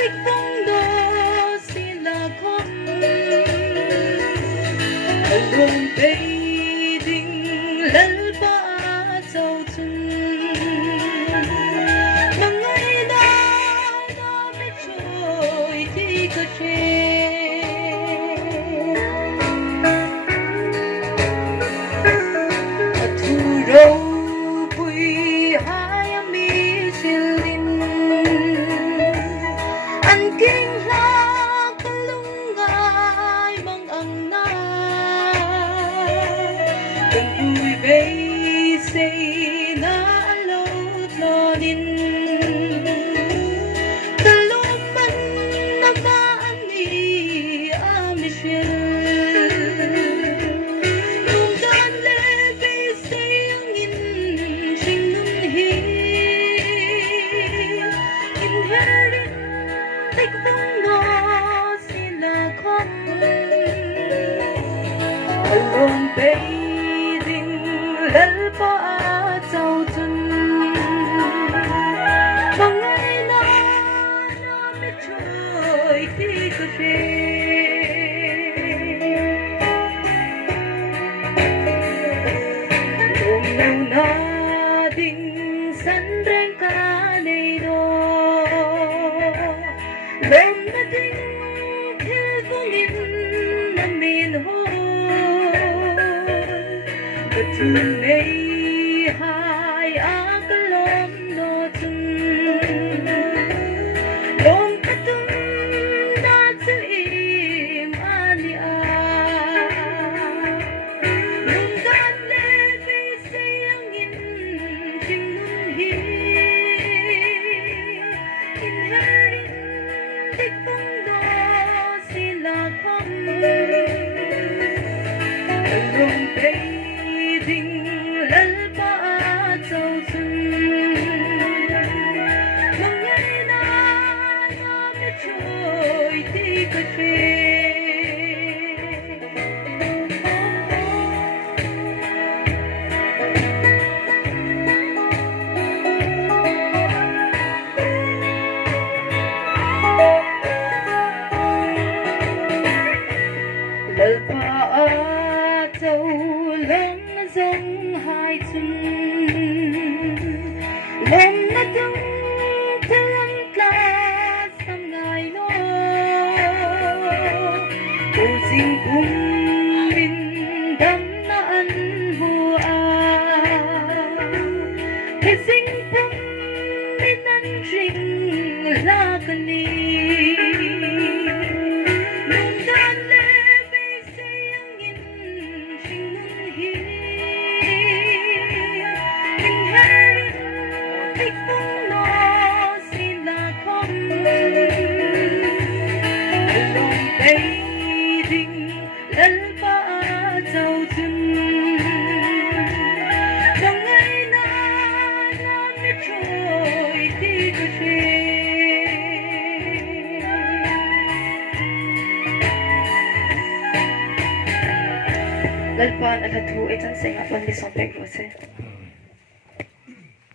thích phong độ xin là con luôn đây đình lẫn ba châu chân mà ngày đã biết trôi thì có chết thu đâu vui hai mi silin anh kinh la kalungai mang ang na kung vui bay say na alo tlonin kaluman na maan ni Michelle thích phong độ xin là con luôn đây đình lẫn ba châu chân mà ngày nào nó biết trôi khi có cùng nhau na đình sẵn rèn cả này đó Lom na ding hilvungin na minhon Katunay hai akalom no tun Lom katun na tsuim ania Lom dan levi sayangin chingun hi Inherit thích phong độ xin là con luôn đây đình lẫn ba châu chân mà ngày nào nó biết trôi thì có chết lời ba châu lớn dâng hai chân lên nó tung thương ca sang ngày nó cô xin cùng mình đắm nó ăn hùa thế sinh phong mình ăn rình là cần đi thích phong độ xin là con lòng đây đình lẫn ba châu chân trong ngày nào nó biết trôi thì có chết Lalpan at hatu itan sa nga pang lisong peg